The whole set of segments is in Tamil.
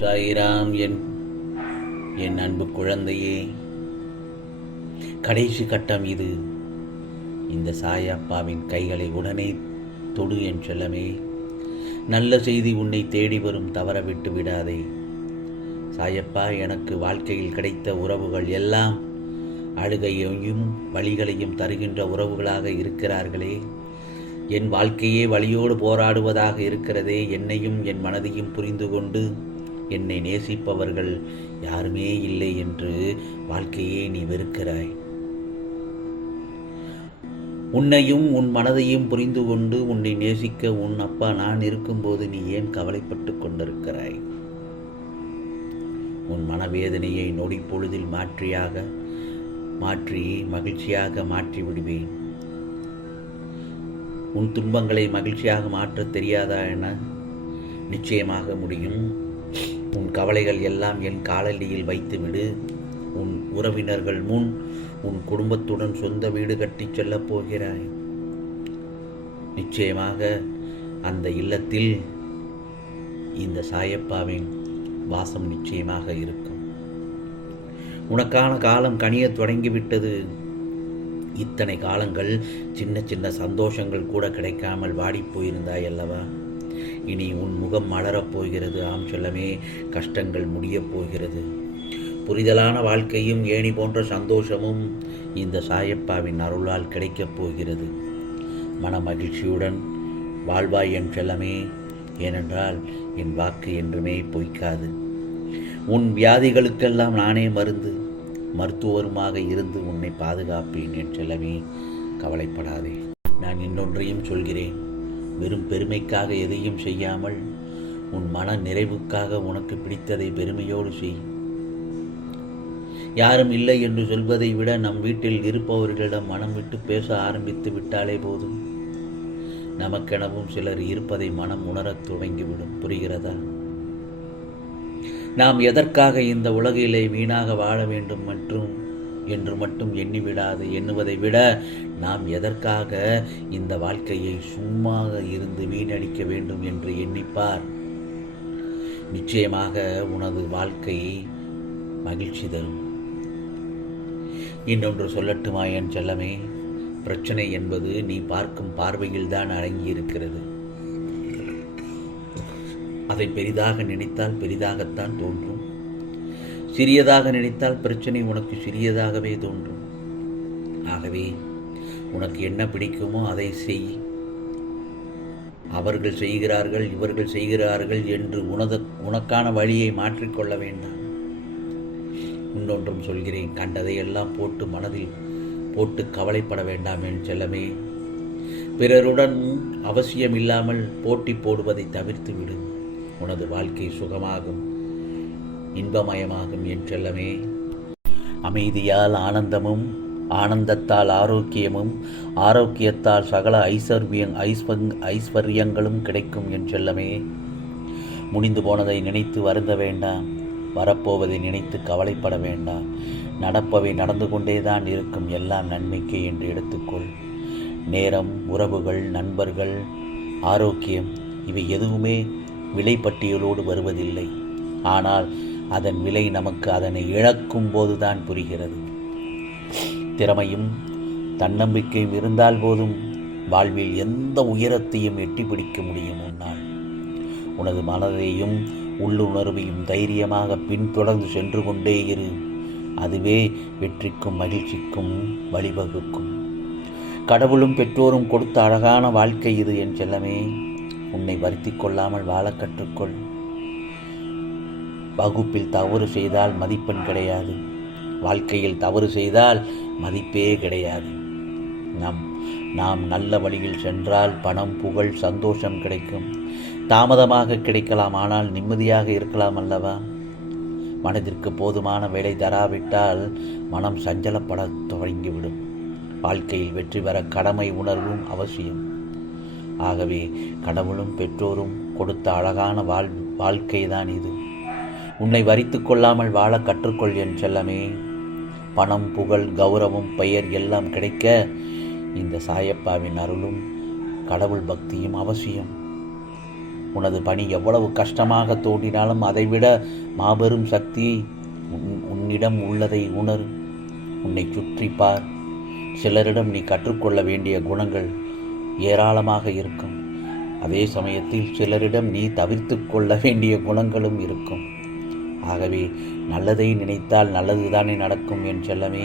சாயிராம் என் என் அன்பு குழந்தையே. கடைசி கட்டம் இது. இந்த சாயப்பாவின் கைகளை உடனே தொடு என் செல்லமே. நல்ல செய்தி உன்னை தேடி வரும் தவற விட்டு விடாதே. சாயப்பா எனக்கு வாழ்க்கையில் கிடைத்த உறவுகள் எல்லாம் அழுகையையும் வழிகளையும் தருகின்ற உறவுகளாக இருக்கிறார்களே. என் வாழ்க்கையே வழியோடு போராடுவதாக இருக்கிறதே என்னையும் என் மனதையும் புரிந்து கொண்டு என்னை நேசிப்பவர்கள் யாருமே இல்லை என்று வாழ்க்கையே நீ வெறுக்கிறாய். உன்னையும் உன் மனதையும் புரிந்து கொண்டு உன்னை நேசிக்க உன் அப்பா நான் இருக்கும்போது நீ ஏன் கவலைப்பட்டு கொண்டிருக்கிறாய்? உன் மனவேதனையை நொடி பொழுதில் மாற்றியாக மாற்றி மகிழ்ச்சியாக மாற்றி விடுவேன் உன் துன்பங்களை மகிழ்ச்சியாக மாற்ற தெரியாதா என நிச்சயமாக முடியும். உன் கவலைகள் எல்லாம் என் காலடியில் வைத்துவிடு. உன் உறவினர்கள் முன் உன் குடும்பத்துடன் சொந்த வீடு கட்டிச் செல்லப் போகிறாய். நிச்சயமாக அந்த இல்லத்தில் இந்த சாயப்பாவின் வாசம் நிச்சயமாக இருக்கும். உனக்கான காலம் கனியத் தொடங்கிவிட்டது. இத்தனை காலங்கள் சின்ன சின்ன சந்தோஷங்கள் கூட கிடைக்காமல் வாடிப்போயிருந்தாய் அல்லவா? இனி உன் முகம் மலரப் போகிறது. ஆம் சொல்லமே கஷ்டங்கள் முடியப் போகிறது. புரிதலான வாழ்க்கையும் ஏணி போன்ற சந்தோஷமும் இந்த சாயப்பாவின் அருளால் கிடைக்கப் போகிறது. மன மகிழ்ச்சியுடன் வாழ்வாய் என் செல்லமே ஏனென்றால் என் வாக்கு என்றுமே பொய்க்காது. உன் வியாதிகளுக்கெல்லாம் நானே மருந்து. மருத்துவருமாக இருந்து உன்னை பாதுகாப்பேன் என் செல்லமே கவலைப்படாதே. நான் இன்னொன்றையும் சொல்கிறேன். வெறும் பெருமைக்காக எதையும் செய்யாமல் உன் மன நிறைவுக்காக உனக்கு பிடித்ததை பெருமையோடு செய். யாரும் இல்லை என்று சொல்வதை விட நம் வீட்டில் இருப்பவர்களிடம் மனம் விட்டு பேச ஆரம்பித்து விட்டாலே போதும். நமக்கெனவும் சிலர் இருப்பதை மனம் உணரத் துவங்கிவிடும். புரிகிறதா? நாம் எதற்காக இந்த உலகிலே வீணாக வாழ வேண்டும் மற்றும் என்று மட்டும் எண்ணிவிடாது எண்ணுவதை விட நாம் எதற்காக இந்த வாழ்க்கையை சும்மா இருந்து வீணடிக்க வேண்டும் என்று எண்ணிப்பார்? நிச்சயமாக உனது வாழ்க்கை மகிழ்ச்சி தரும். இன்னொன்று சொல்லட்டுமா என் செல்லமே? பிரச்சனை என்பது நீ பார்க்கும் பார்வையில்தான் அடங்கியிருக்கிறது. அதை பெரிதாக நினைத்தால் பெரிதாகத்தான் தோன்றும். சிறியதாக நினைத்தால் பிரச்சனை உனக்கு சிறியதாகவே தோன்றும். ஆகவே உனக்கு என்ன பிடிக்குமோ அதை செய். அவர்கள் செய்கிறார்கள் இவர்கள் செய்கிறார்கள் என்று உனது உனக்கான வழியை மாற்றிக்கொள்ள வேண்டாம். இன்னொன்றும் சொல்கிறேன் கண்டதையெல்லாம் போட்டு மனதில் போட்டு கவலைப்பட வேண்டாம் என் செல்லமே. பிறருடன் அவசியம் இல்லாமல் போட்டி போடுவதை தவிர்த்து விடு உனது வாழ்க்கை சுகமாகும். இன்பமயமாகும் என்றெல்லவே அமைதியால் ஆனந்தமும் ஆனந்தத்தால் ஆரோக்கியமும் ஆரோக்கியத்தால் சகல ஐஸ்வர்யம் ஐஸ்வங் ஐஸ்வர்யங்களும் கிடைக்கும் என்றெல்லமே. முடிந்து போனதை நினைத்து வருந்த வேண்டாம். வரப்போவதை நினைத்து கவலைப்பட வேண்டாம். நடப்பவை நடந்து கொண்டே தான் இருக்கும் எல்லாம் நன்மைக்கு என்று எடுத்துக்கொள். நேரம் உறவுகள் நண்பர்கள் ஆரோக்கியம் இவை எதுவுமே விலைப்பட்டியலோடு வருவதில்லை. ஆனால் அதன் விலை நமக்கு அதனை இழக்கும் போதுதான் புரிகிறது. திறமையும் தன்னம்பிக்கையும் இருந்தால் போதும் வாழ்வில் எந்த உயரத்தையும் எட்டி பிடிக்க முடியும் உன்னால். உனது மனதையும் உள்ளுணர்வையும் தைரியமாக பின்தொடர்ந்து சென்று கொண்டே இரு. அதுவே வெற்றிக்கும் மகிழ்ச்சிக்கும் வழிவகுக்கும். கடவுளும் பெற்றோரும் கொடுத்த அழகான வாழ்க்கை இது என் செல்லமே. உன்னை வருத்தி கொள்ளாமல் வாழ கற்றுக்கொள். வகுப்பில் தவறு செய்தால் மதிப்பெண் கிடையாது. வாழ்க்கையில் தவறு செய்தால் மதிப்பே கிடையாது. நம் நாம் நல்ல வழியில் சென்றால் பணம் புகழ் சந்தோஷம் கிடைக்கும். தாமதமாக கிடைக்கலாம் ஆனால் நிம்மதியாக இருக்கலாம் அல்லவா? மனதிற்கு போதுமான வேலை தராவிட்டால் மனம் சஞ்சலப்பட தொடங்கிவிடும். வாழ்க்கையில் வெற்றி பெற கடமை உணர்வும் அவசியம். ஆகவே கடவுளும் பெற்றோரும் கொடுத்த அழகான வாழ் வாழ்க்கை தான் இது. உன்னை வரித்து கொள்ளாமல் வாழ கற்றுக்கொள் என் செல்லமே. பணம் புகழ் கௌரவம் பெயர் எல்லாம் கிடைக்க இந்த சாயப்பாவின் அருளும் கடவுள் பக்தியும் அவசியம். உனது பணி எவ்வளவு கஷ்டமாக தோன்றினாலும் அதைவிட மாபெரும் சக்தி உன் உன்னிடம் உள்ளதை உணர். உன்னை சுற்றி பார். சிலரிடம் நீ கற்றுக்கொள்ள வேண்டிய குணங்கள் ஏராளமாக இருக்கும். அதே சமயத்தில் சிலரிடம் நீ தவிர்த்து கொள்ள வேண்டிய குணங்களும் இருக்கும். ஆகவே நல்லதை நினைத்தால் நல்லதுதானே நடக்கும் என் செல்லமே.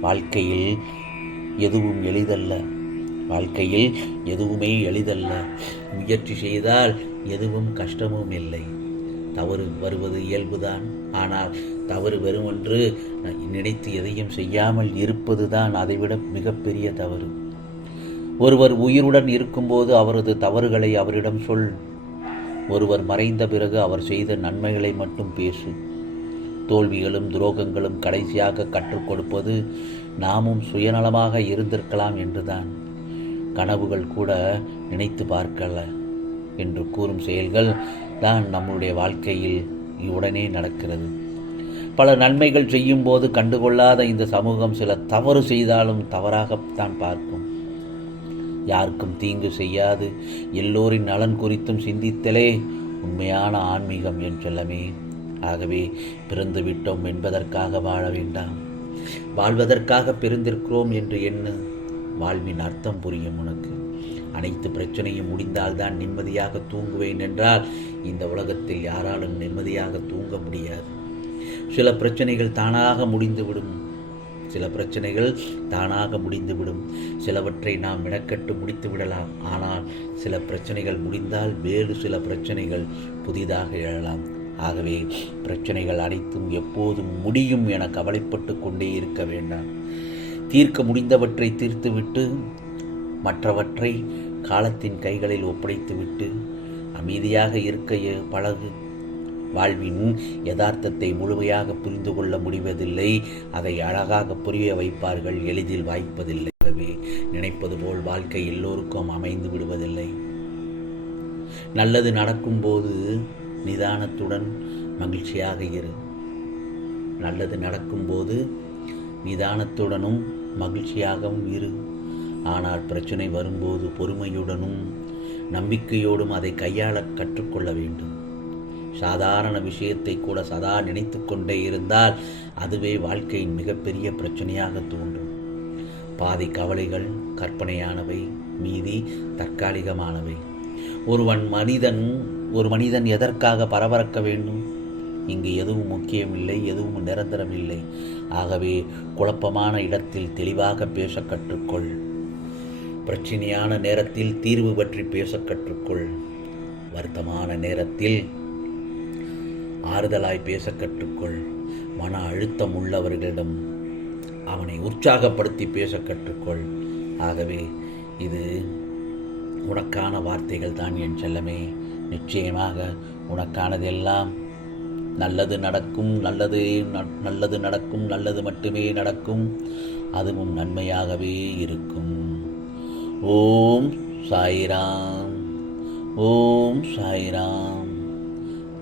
வாழ்க்கையில் எதுவும் எளிதல்ல. வாழ்க்கையில் எதுவுமே எளிதல்ல. முயற்சி செய்தால் எதுவும் கஷ்டமும் இல்லை. தவறு வருவது இயல்புதான். ஆனால் தவறு வெறுமன்று நினைத்து எதையும் செய்யாமல் இருப்பதுதான் அதைவிட மிகப்பெரிய தவறு. ஒருவர் உயிருடன் இருக்கும்போது அவரது தவறுகளை அவரிடம் சொல். ஒருவர் மறைந்த பிறகு அவர் செய்த நன்மைகளை மட்டும் பேசு. தோல்விகளும் துரோகங்களும் கடைசியாக கற்றுக் கொடுப்பது நாமும் சுயநலமாக இருந்திருக்கலாம் என்றுதான். கனவுகள் கூட நினைத்து பார்க்கல என்று கூறும் செயல்கள் தான் நம்முடைய வாழ்க்கையில் உடனே நடக்கிறது. பல நன்மைகள் செய்யும்போது கண்டுகொள்ளாத இந்த சமூகம் சில தவறு செய்தாலும் தவறாகத்தான் பார்க்கும். யாருக்கும் தீங்கு செய்யாது. எல்லோரின் நலன் குறித்தும் சிந்தித்தலே உண்மையான ஆன்மீகம் என் செல்லமே. ஆகவே பிறந்து விட்டோம் என்பதற்காக வாழ வேண்டாம். வாழ்வதற்காக பிறந்திருக்கிறோம் என்று எண்ணு. வாழ்வின் அர்த்தம் புரியும் உனக்கு. அனைத்து பிரச்சனையும் முடிந்தால்தான் நிம்மதியாக தூங்குவேன் என்றால் இந்த உலகத்தில் யாராலும் நிம்மதியாக தூங்க முடியாது. சில பிரச்சனைகள் தானாக முடிந்துவிடும். சில பிரச்சனைகள் தானாக முடிந்துவிடும். சிலவற்றை நாம் மெனக்கட்டு முடித்து விடலாம் ஆனால் சில பிரச்சனைகள் முடிந்தால் வேறு சில பிரச்சனைகள் புதிதாக எழலாம். ஆகவே பிரச்சனைகள் அனைத்தும் எப்போதும் முடியும் என கவலைப்பட்டு கொண்டே இருக்க வேண்டாம். தீர்க்க முடிந்தவற்றை தீர்த்துவிட்டு மற்றவற்றை காலத்தின் கைகளில் ஒப்படைத்துவிட்டு அமைதியாக இருக்க பழகு வாழ்வின் யதார்த்தத்தை முழுமையாக புரிந்து கொள்ள முடிவதில்லை. அதை அழகாக புரிய வைப்பார்கள் எளிதில் வாய்ப்பதில்லை. நினைப்பது போல் வாழ்க்கை எல்லோருக்கும் அமைந்து விடுவதில்லை. நல்லது நடக்கும்போது நிதானத்துடன் மகிழ்ச்சியாக இரு. நல்லது நடக்கும்போது நிதானத்துடனும் மகிழ்ச்சியாகவும் இரு. ஆனால் பிரச்சனை வரும்போது பொறுமையுடனும் நம்பிக்கையோடும் அதை கையாள கற்றுக்கொள்ள வேண்டும். சாதாரண விஷயத்தை கூட சதா நினைத்து கொண்டே இருந்தால் அதுவே வாழ்க்கையின் மிகப்பெரிய பிரச்சனையாக தோன்றும். பாதி கவலைகள் கற்பனையானவை மீதி தற்காலிகமானவை. ஒருவன் மனிதன் ஒரு மனிதன் எதற்காக பரபரக்க வேண்டும்? இங்கு எதுவும் முக்கியமில்லை எதுவும் நிரந்தரம் இல்லை. ஆகவே குழப்பமான இடத்தில் தெளிவாக பேச கற்றுக்கொள். பிரச்சனையான நேரத்தில் தீர்வு பற்றி பேச கற்றுக்கொள். வருத்தமான நேரத்தில் ஆறுதலாய் பேச கற்றுக்கொள். மன அழுத்தம் உள்ளவர்களிடம் அவனை உற்சாகப்படுத்தி பேச கற்றுக்கொள். ஆகவே இது உனக்கான வார்த்தைகள் தான் என் செல்லமே. நிச்சயமாக உனக்கானதெல்லாம் நல்லது நடக்கும் நல்லது நல்லது நடக்கும் நல்லது மட்டுமே நடக்கும். அதுவும் நன்மையாகவே இருக்கும். ஓம் சாய்ராம். ஓம் சாய்ராம்.